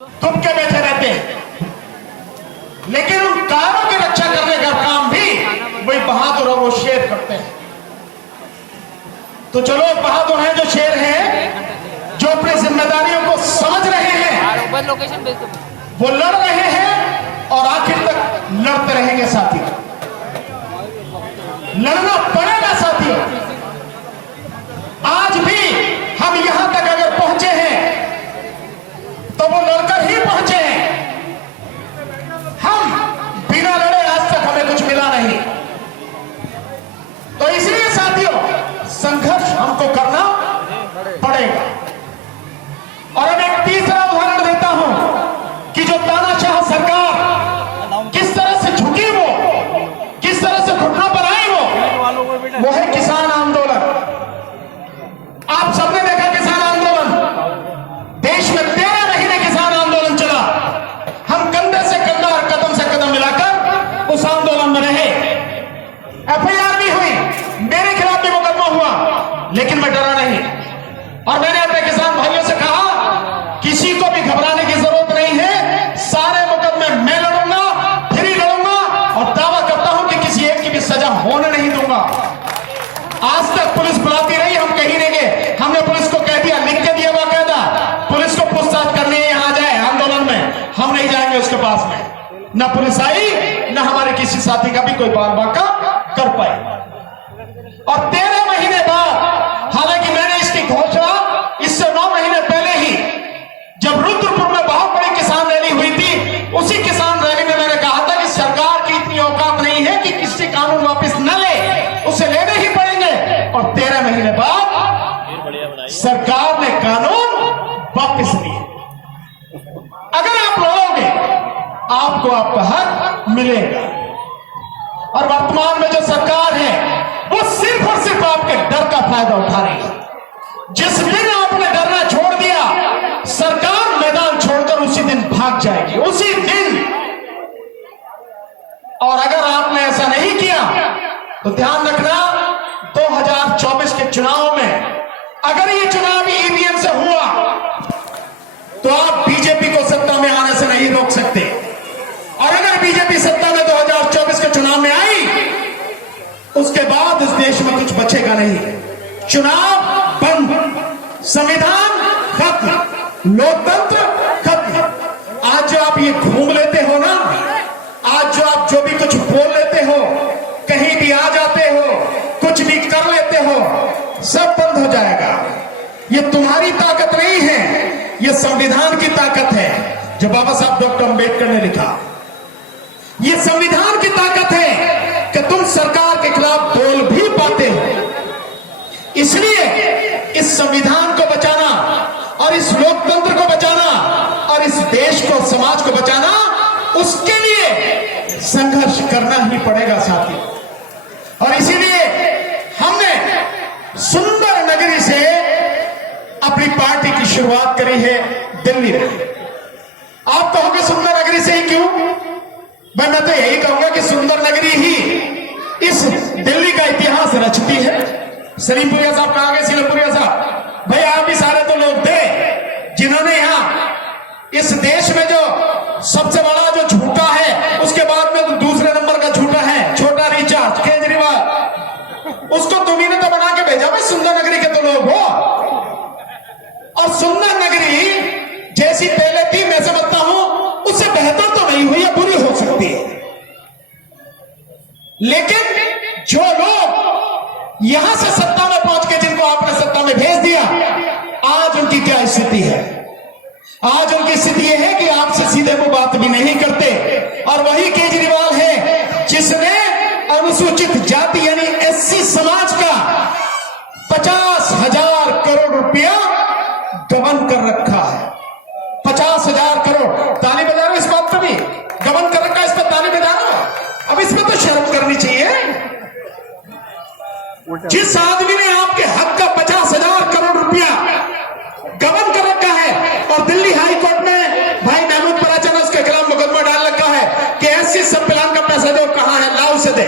तुमके बैठे रहते हैं, लेकिन उन कारों की रक्षा करने का काम भी वही बहादुर और वो शेर करते हैं। तो चलो, बहादुर हैं जो शेर हैं, जो अपनी जिम्मेदारियों को समझ रहे हैं, वो लड़ रहे हैं और आखिर तक लड़ते रहेंगे साथियों। लड़ना पड़ेगा साथियों। आज भी हम यहां तक अगर पहुंचे हैं तो वो लड़कर ही पहुंचे हैं। हम बिना लड़े आज तक हमें कुछ मिला नहीं। तो इसलिए साथियों, संघर्ष हमको करना पड़ेगा। और अब एक तीसरा उदाहरण देता हूं कि जो तानाशाह सरकार किस तरह से झुकी, वो किस तरह से घुटनों पर आई, वो है किसान आंदोलन। आप सबने देखा किसान आंदोलन। देश में 13 महीने किसान आंदोलन चला। हम कंधे से कंधा और कदम से कदम मिलाकर उस आंदोलन में रहे। एफआईआर भी हुई, मेरे खिलाफ भी मुकदमा हुआ, लेकिन मैं डरा नहीं। और मैंने अपने किसान भाइयों से कहा, किसी को भी घबराने की जरूरत नहीं है। सारे मुकदमे मैं लड़ूंगा, फिर ही लड़ूंगा, और दावा करता हूं कि किसी एक की भी सजा होने नहीं दूंगा। आज तक पुलिस बुलाती रही, हम कहीं नहीं गए। हमने पुलिस को कह दिया, लिख के दिया बाकायदा, पुलिस को पूछताछ करनी है, यहां जाए आंदोलन में, हम नहीं जाएंगे उसके पास में। ना पुलिस आई, ना हमारे किसी साथी का भी कोई बाल बाका कर पाए। और 13 महीने बाद, हालांकि मैंने इसकी घोषणा इससे 9 महीने पहले ही, जब रुद्रपुर में बहुत बड़ी किसान रैली हुई थी, उसी किसान रैली में मैंने कहा था कि सरकार की इतनी औकात नहीं है कि किसी कानून वापस न ले, उसे लेने ही पड़ेंगे। और 13 महीने बाद सरकार ने कानून वापस लिए। अगर आप लड़ोगे, आपको आपका हक मिलेगा। और वर्तमान में जो सरकार है, वो सिर्फ और सिर्फ आपके डर का फायदा उठा रही है। जिस दिन आपने डरना छोड़ दिया, सरकार मैदान छोड़कर उसी दिन भाग जाएगी, उसी दिन। और अगर आपने ऐसा नहीं किया तो ध्यान रखना, 2024 के चुनाव में अगर ये चुनाव ईवीएम से हुआ तो आप बीजेपी को सत्ता में आने से नहीं रोक सकते। और अगर बीजेपी सत्ता में 2024 के चुनाव में आई, उसके बाद इस देश में कुछ बचेगा नहीं। चुनाव बंद, संविधान खत्म, लोकतंत्र खत्म। आज जो आप ये घूम लेते हो ना, आज जो आप जो भी कुछ बोल लेते हो, कहीं भी आ जाते हो, कुछ भी कर लेते हो, सब बंद हो जाएगा। ये तुम्हारी ताकत नहीं है, ये संविधान की ताकत है जो बाबा साहब डॉक्टर अंबेडकर ने लिखा। ये संविधान की ताकत है कि तुम सरकार के खिलाफ बोल भी पाते हो। इसलिए इस संविधान को बचाना और इस लोकतंत्र को बचाना और इस देश को, समाज को बचाना, उसके लिए संघर्ष करना ही पड़ेगा साथी। और इसीलिए हमने सुंदर नगरी से अपनी पार्टी की शुरुआत करी है दिल्ली में। आप कहोगे सुंदर नगरी से ही क्यों? मैं तो यही कहूंगा कि सुंदर नगरी ही इस दिल्ली का इतिहास रचती है। सलीमपुरिया साहब कहा गए, सलीमपुरिया साहब, भाई आप भी सारे तो लोग थे जिन्होंने यहां इस देश में जो सबसे बड़ा जो झूठा है, उसके बाद में दूसरे नंबर का झूठा है छोटा रिचार्ज केजरीवाल, उसको तुम्ही ने तो बना के भेजा भाई, सुंदर नगरी के तो लोग हो। और सुंदर नगरी जैसी पहले थी, मैं समझता हूं उससे बेहतर तो नहीं हुई है, बुरी हो सकती है। लेकिन जो लोग यहां से सत्ता में पहुंच के, जिनको आपने सत्ता में भेज दिया, आज उनकी क्या स्थिति है? आज उनकी स्थिति यह है कि आपसे सीधे वो बात भी नहीं करते। और वही केजरीवाल है जिसने अनुसूचित जाति यानी एससी समाज का 50,000 करोड़ रुपया गबन कर रखा है। 50,000 करोड़। ताली बजा लो इस बात पर भी, गबन कर रखा है, इस पर ताली बजा लो। अब इसमें तो शर्म करनी चाहिए। जिस आदमी ने आपके हक का 50,000 करोड़ रुपया गबन कर रखा है, और दिल्ली हाई कोर्ट में भाई महमूद पराचा ने उसके खिलाफ मुकदमा डाल रखा है कि एससी सम्मेलन का पैसा जो कहां है, लाओ से दे।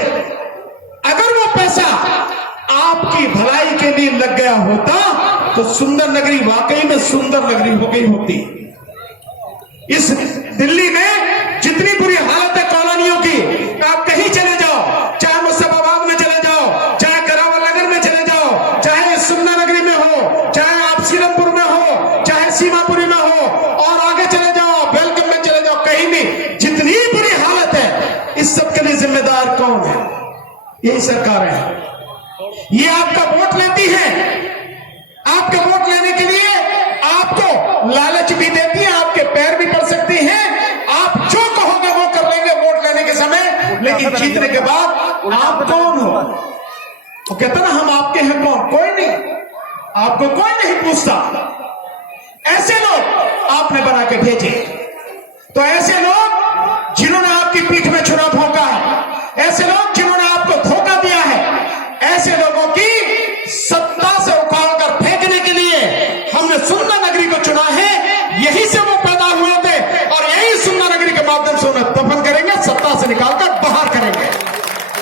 अगर वो पैसा आपकी भलाई के लिए लग गया होता तो सुंदर नगरी वाकई में सुंदर नगरी हो गई होती। इस दिल्ली में जितनी बुरी हालत है कॉलोनियों की, आप कहीं चले जाओ, चाहे मुस्तफाबाद में चले जाओ, चाहे करावल नगर में चले जाओ, चाहे सुन्ना नगरी में हो, चाहे आप सीरमपुर में हो, चाहे सीमापुरी में हो, और आगे चले जाओ, वेलकम में चले जाओ, कहीं भी जितनी बुरी हालत है, इस सब के लिए जिम्मेदार कौन है? यही सरकार है। ये आपका वोट लेती है, आपके वोट लेने के लिए आपको लालच भी देती है, आपके पैर भी पड़ सकती हैं, आप जो कहोगे वो कर लेंगे वोट लेने के समय, लेकिन जीतने के बाद आप कौन हो? वो कहता ना हम आपके हैं कौन? कोई नहीं, आपको कोई नहीं पूछता। ऐसे लोग आपने बना के भेजे, तो ऐसे लोग